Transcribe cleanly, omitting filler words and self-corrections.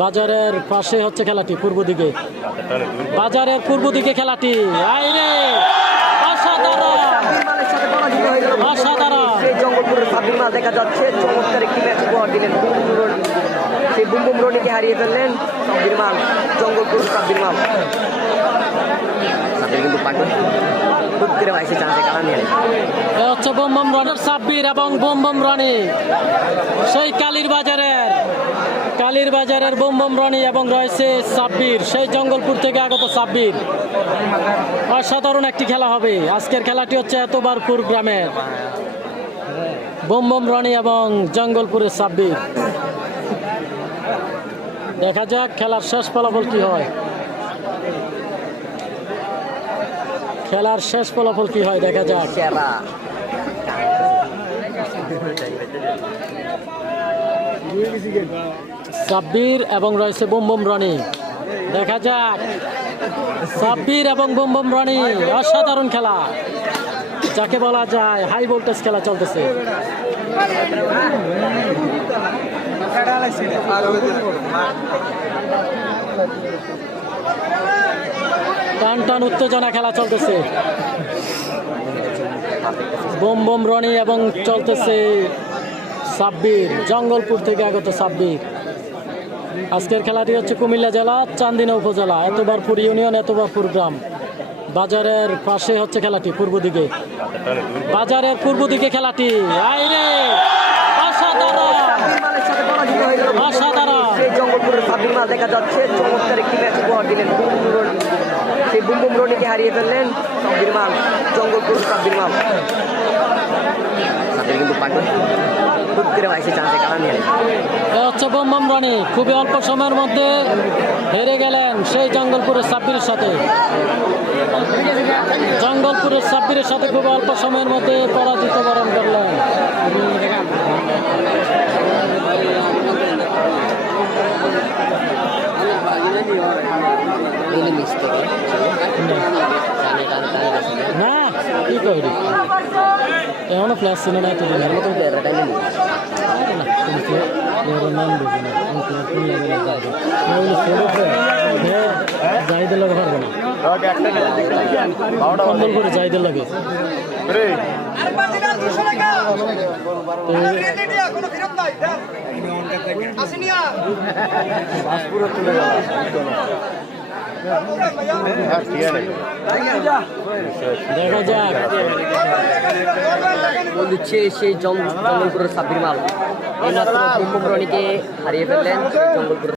বাজারের পাশে হচ্ছে খেলাটি, পূর্ব দিকে, বাজারের পূর্ব দিকে খেলাটি। আইরে অসাধারণ, অসাধারণ। সেই জঙ্গলপুরের সাব্বির মাল দেখা যাচ্ছে, চমৎকার একটি ম্যাচ উপহার দিলেন সেই বুম বুম রনিকে হারিয়ে ফেললেন সাব্বির মাল, জঙ্গলপুরের সাব্বির মাল। কিন্তু খুব করে ভাইসে চান্সে কারণ নিয়ে হচ্ছে বোম বোম রনের সাব্বির এবং বোম বোম রনি, সেই কালীর বাজারের বোম বোম রনি এবং রয়েছে সাব্বির, সেই জঙ্গলপুর থেকে আগত সাব্বির। অসাধারণ একটি খেলা হবে আজকের খেলাটি। হচ্ছে এতবারপুর গ্রামের বোম বোম রনি এবং জঙ্গলপুরের সাব্বির। দেখা যাক খেলার শেষ ফলাফল কি হয়, খেলার শেষ ফলাফল কি হয় দেখা যাক। সাব্বির এবং রয়েছে বোম বোম রনি, দেখা যাক সাব্বির এবং বোম বোম রনি। অসাধারণ খেলা, যাকে বলা যায় হাই ভোল্টেজ খেলা চলতেছে। টান টান উত্তেজনা খেলা চলতেছে, বোম বোম রনি এবং চলতেছে সাব্বির, জঙ্গলপুর থেকে আগত সাব্বির। আজকের খেলাটি হচ্ছে কুমিল্লা জেলা চান্দিনা উপজেলা এতবারপুর ইউনিয়ন এতবারপুর গ্রাম। বাজারের পাশে হচ্ছে খেলাটি, পূর্ব দিকে, বাজারের পূর্ব দিকে খেলাটি। আইরে অসাধারণ, অসাধারণ। সেই জঙ্গলপুরের সাব্বির মাল দেখা যাচ্ছে, চমৎকার একটি ম্যাচ উপহার দিলেন সেই বুম বুম রনিকে হারিয়ে ফেললেন সাব্বির মাল, জঙ্গলপুরের সাব্বির মাল। কিন্তু খুব করে ভাইসে চান্সে কারণ নিয়ে হচ্ছে বোম বোম রনি খুবই অল্প সময়ের মধ্যে হেরে গেলেন সেই জঙ্গলপুরের সাব্বিরের সাথে। জঙ্গলপুরের সাব্বিরের সাথে খুব অল্প সময়ের মধ্যে পরাজিত বরণ করলেন। না কি করি এমনও প্লেয়ার ছিল না এতদিন, নতুন প্লেয়ার নাম জাহিদের লাগে পারবো না, কম্বল করে জাহিদের লাগে। দেখা যাক দিচ্ছে সেই জঙ্গলপুরের সাব্বির মাল, এই মাত্র বুম বুম রনিকে হারিয়ে ফেললেন জঙ্গলপুরের।